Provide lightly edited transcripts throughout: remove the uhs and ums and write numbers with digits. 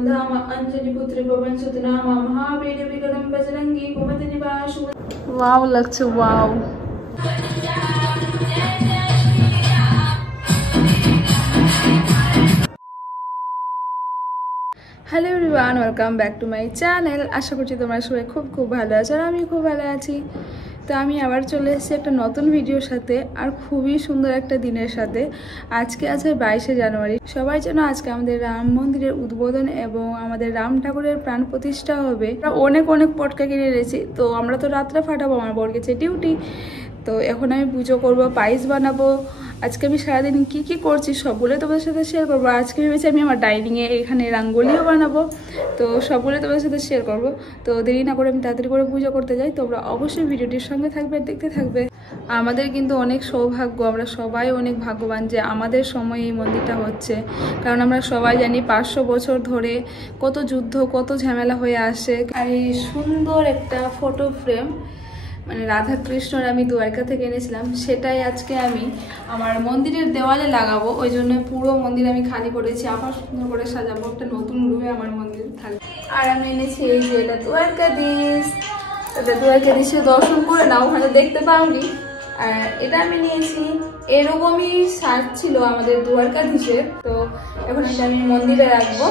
बंधाम अंजलि पुत्र पवन सुत नामा महावीर विक्रम बजरंगी कुमति निवासु। वाव लगছে wow. Hello everyone, welcome back to my channel. আশা করছি তোমরা সবাই খুব ভালো আছো আর আমি খুব ভালো আছি। তো আমি আবার চলে এসেছি একটা নতুন ভিডিওর সাথে আর খুবই সুন্দর একটা দিনের সাথে। আজকে আছে 22শে জানুয়ারি। সবাই যেন আজকে আমাদের রাম মন্দিরের উদ্বোধন এবং আমাদের রাম ঠাকুরের প্রাণ প্রতিষ্ঠা হবে। অনেক পটকা কিনে এনেছি, তো আমরা তো রাত্রে ফাটাবো, আমার বর গেছে ডিউটি। তো এখন আমি পুজো করবো, পায়েস বানাবো। আজকে আমি সারাদিন কি করছি সবগুলো তোমাদের সাথে শেয়ার করবো। আজকে ভেবেছি আমি আমার ডাইনিংয়ে এখানে রাঙ্গোলিও বানাবো, তো সবগুলো তোমাদের সাথে শেয়ার করবো। তো দেরি না করে আমি তাড়াতাড়ি করে পুজো করতে যাই। তোমরা অবশ্যই ভিডিওটির সঙ্গে থাকবে, দেখতে থাকবে। আমাদের কিন্তু অনেক সৌভাগ্য, আমরা সবাই অনেক ভাগ্যবান যে আমাদের সময় এই মন্দিরটা হচ্ছে। কারণ আমরা সবাই জানি 500 বছর ধরে কত যুদ্ধ, কত ঝামেলা হয়ে আসে। আর এই সুন্দর একটা ফটো ফ্রেম মানে রাধা কৃষ্ণর আমি দ্বারকা থেকে এনেছিলাম, সেটাই আজকে আমি আমার মন্দিরের দেওয়ালে লাগাবো। ওই জন্য পুরো মন্দির আমি খালি করেছি, আবার সুন্দর করে সাজাবো, একটা নতুন রূপে আমার মন্দির থাকবে। আর আমি এনেছি এই যে এটা দ্বারকাধীশ। এটা দ্বারকাধীশের দর্শন করে না, ওখানে দেখতে পাওনি। আর এটা আমি নিয়েছি, এরকমই সাজ ছিল আমাদের দ্বারকাধীশের। তো এখন এটা আমি মন্দিরে রাখবো।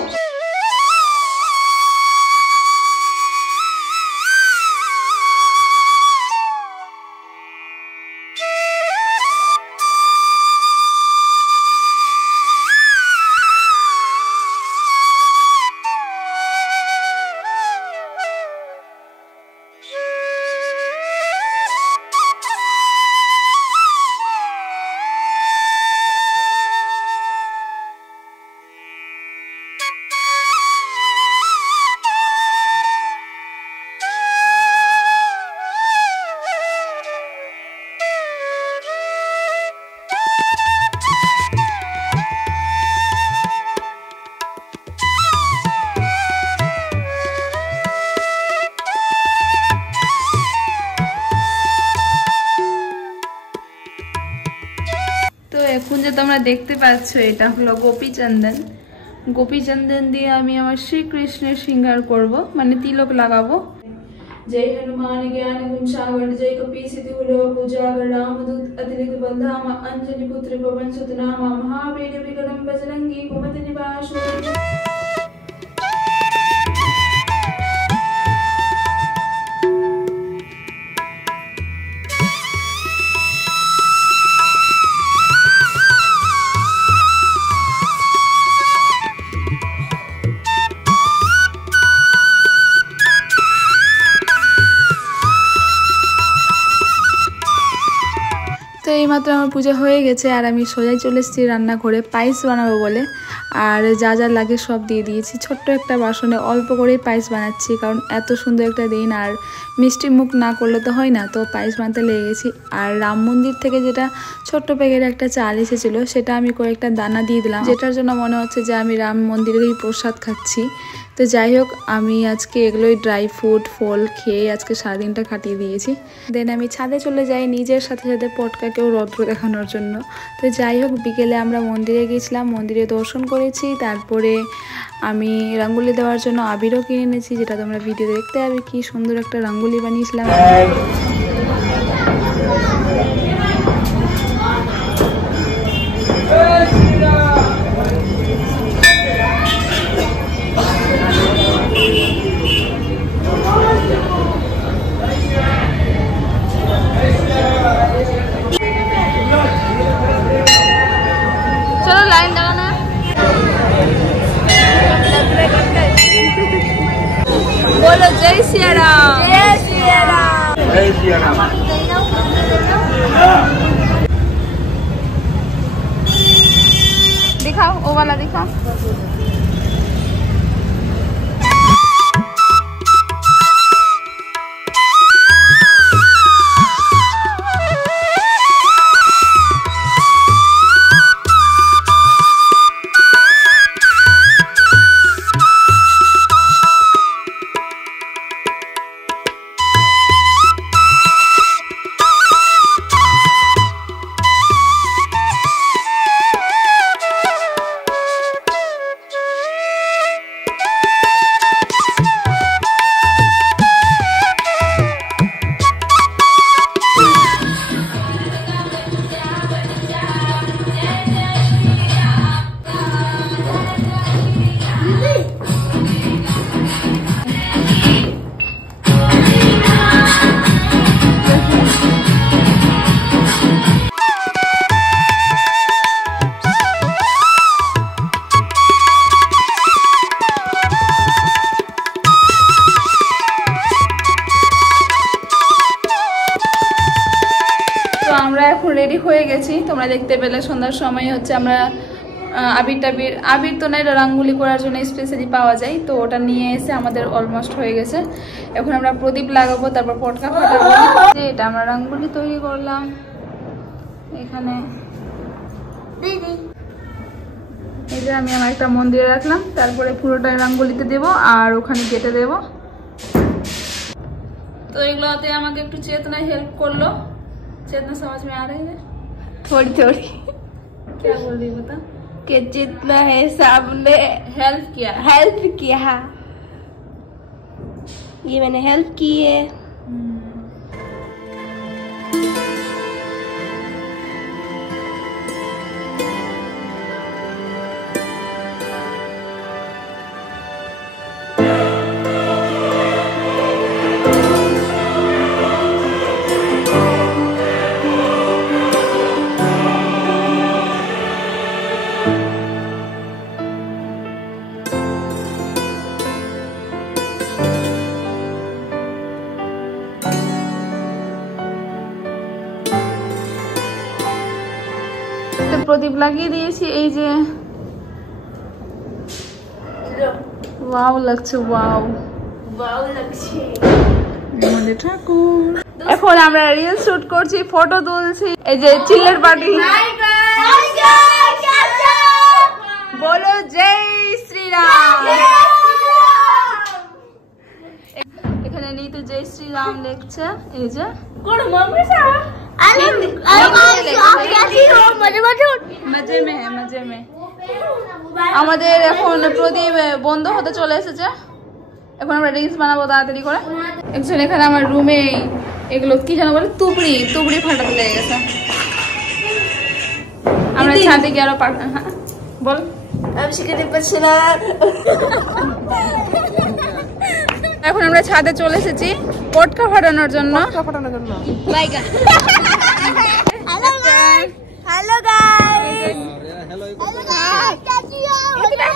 তো এখন যে তোমরা দেখতে পাচ্ছ এটা হলো গোপীচন্দন দিয়ে আমি আমার শ্রীকৃষ্ণের শৃঙ্গার করব, মানে তিলক লাগাবো। जय हनुमान ज्ञान गुण सागर जय कपी सिद्धि लोक उजागर रामदूत अतिरिक्त बंधामा अंजलि पुत्र पवन सुत नामा महावीर विक्रम बजरंगी कुमति निवासु। তো এইমাত্র আমার পূজা হয়ে গেছে আর আমি সোজাই চলে এসেছি রান্নাঘরে পায়েস বানাবো বলে। আর যা লাগে সব দিয়ে দিয়েছি। ছোট্ট একটা বাসনে অল্প করেই পায়েস বানাচ্ছি, কারণ এত সুন্দর একটা দিন আর মিষ্টি মুখ না করলে তো হয় না। তো পায়েস বানাতে লেগে গেছি। আর রাম মন্দির থেকে যেটা ছোট্ট প্যাকেটে একটা চাল এসেছিলো, সেটা আমি কয়েকটা দানা দিয়ে দিলাম, যেটার জন্য মনে হচ্ছে যে আমি রাম মন্দিরেরই প্রসাদ খাচ্ছি। তো যাই হোক, আমি আজকে এগুলোই ড্রাই ফ্রুট ফল খেয়ে আজকে সারাদিনটা কাটিয়ে দিয়েছি। দেন আমি ছাদে চলে যাই নিজের সাথে পটকাকেও রৌদ্র দেখানোর জন্য। তো যাই হোক, বিকেলে আমরা মন্দিরে গিয়েছিলাম, মন্দিরে দর্শন করেছি। তারপরে আমি রঙ্গোলি দেওয়ার জন্য আবিরও কিনে এনেছি, যেটা তোমরা ভিডিও দেখতে পাবে। কি সুন্দর একটা রঙ্গোলি বানিয়েছিলাম। चलो लाइन लगाना। बोलो जय सिया राम। जय सिया राम। जय सिया राम। दिखाओ, वो वाला दिखाओ। তোমরা দেখতে পেলে সন্ধ্যার সময় হচ্ছে আমরা আবির তো নাই, রঙ্গোলি করার জন্য স্পেশালি পাওয়া যায়, তো ওটা নিয়ে এসে আমাদের অলমোস্ট হয়ে গেছে। এখন আমরা প্রদীপ লাগাবো, তারপর পটকা ফাটাবো। এটা আমরা রঙ্গোলি তৈরি করলাম এখানে। এই যে আমি আমার একটা মন্দিরে রাখলাম, তারপরে পুরোটা রঙ্গোলিতে দেবো আর ওখানে কেটে দেবো। तो এগুলোতে আমাকে একটু চেতনা হেল্প করলো। चेतना समझ में आ रही है? थोड़ी थोड़ी। क्या बोल रही बता? कि जितना है सबने हेल्प किया। ये मैंने हेल्प की है। প্রদীপ লাগিয়ে দিয়েছি। এই যে ওয়াও লাগছে, ওয়াও লাগছে আমাদের ঠাকুর। এখন আমরা রিল শুট করছি, ফটো তুলছি। এই যে চিল্লার পার্টি। বলো জয় শ্রীরাম। এখানে নিতু জয় শ্রীরাম লিখছে। এই যে মজে মে। আমাদের এখন প্রদীপ বন্ধ হতে চলে এসেছে, এখন আমরা রিলস বানাবো তাড়াতাড়ি করে। একজন এখানে আমার রুমে এগুলো কি যেন বলে, তুবড়ি ফাটাতে লেগে গেছে। আমরা ছাদে গিয়ে আরো বল। আমি শিখতে পারছি না। এখন আমরা ছাদে চলে এসেছি পটকা ফাটানোর জন্য। Hello guys.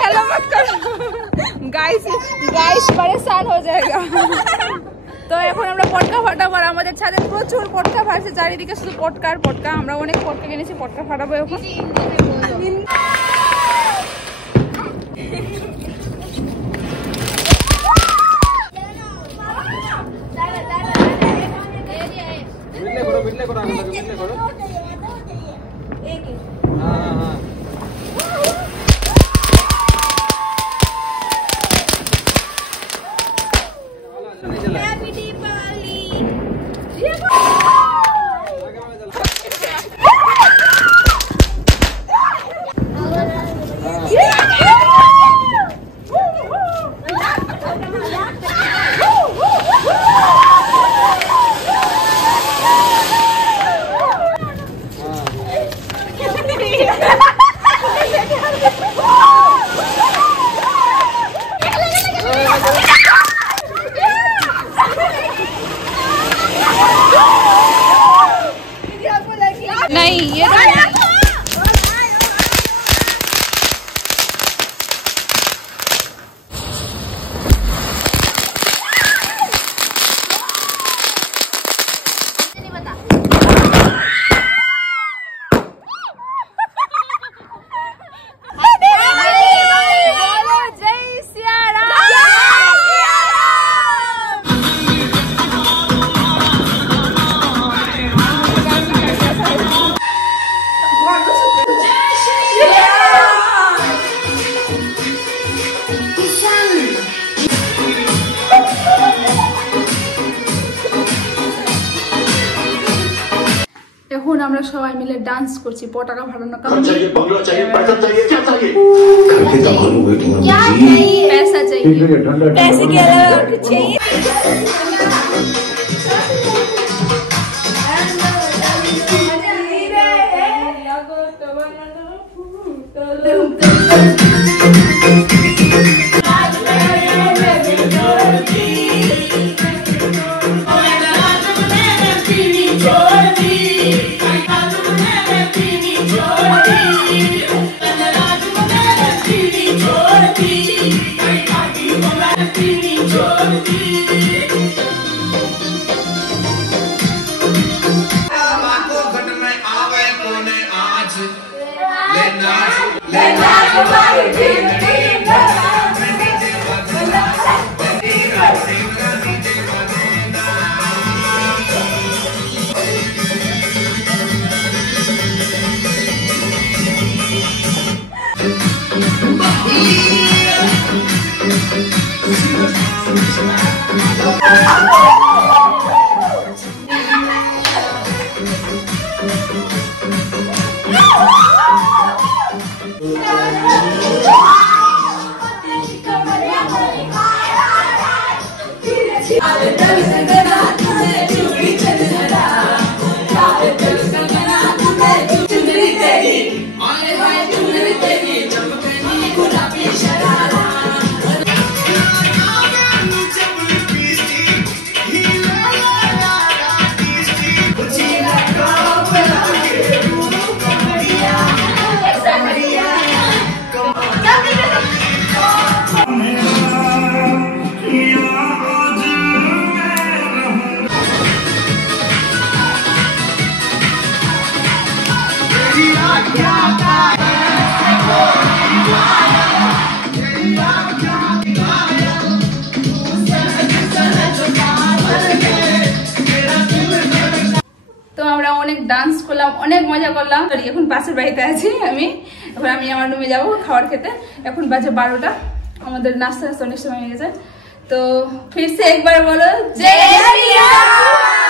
हेलो मत करो गाइस परेशान हो जाएगा। তো এখন আমরা পটকা ফাটাবো আর আমাদের ছাদে প্রচুর পটকা ফাটছে, চারিদিকে শুধু পটকা আর পটকা। আমরা অনেক পটকা কিনেছি, পটকা ফাটাবো এখন। नहीं ये এখন আমরা সবাই মিলে ডান্স করছি পটাকা ফাটানো কাম चाहिए बंगला चाहिए पैसा चाहिए क्या चाहिए खर्चे तमाम वेटिंग में पैसा चाहिए पैसे के अलावा कुछ चाहिए তো আমরা অনেক ডান্স করলাম, অনেক মজা করলাম। এখন পাশের বাড়িতে আছি আমি, এখন আমি আমার রুমে যাবো খাবার খেতে। এখন বাজে 12টা, আমাদের নাস্তা অনেক সময় হয়ে গেছে। তো ফিরছে একবার বলো জয় শ্রী রাম।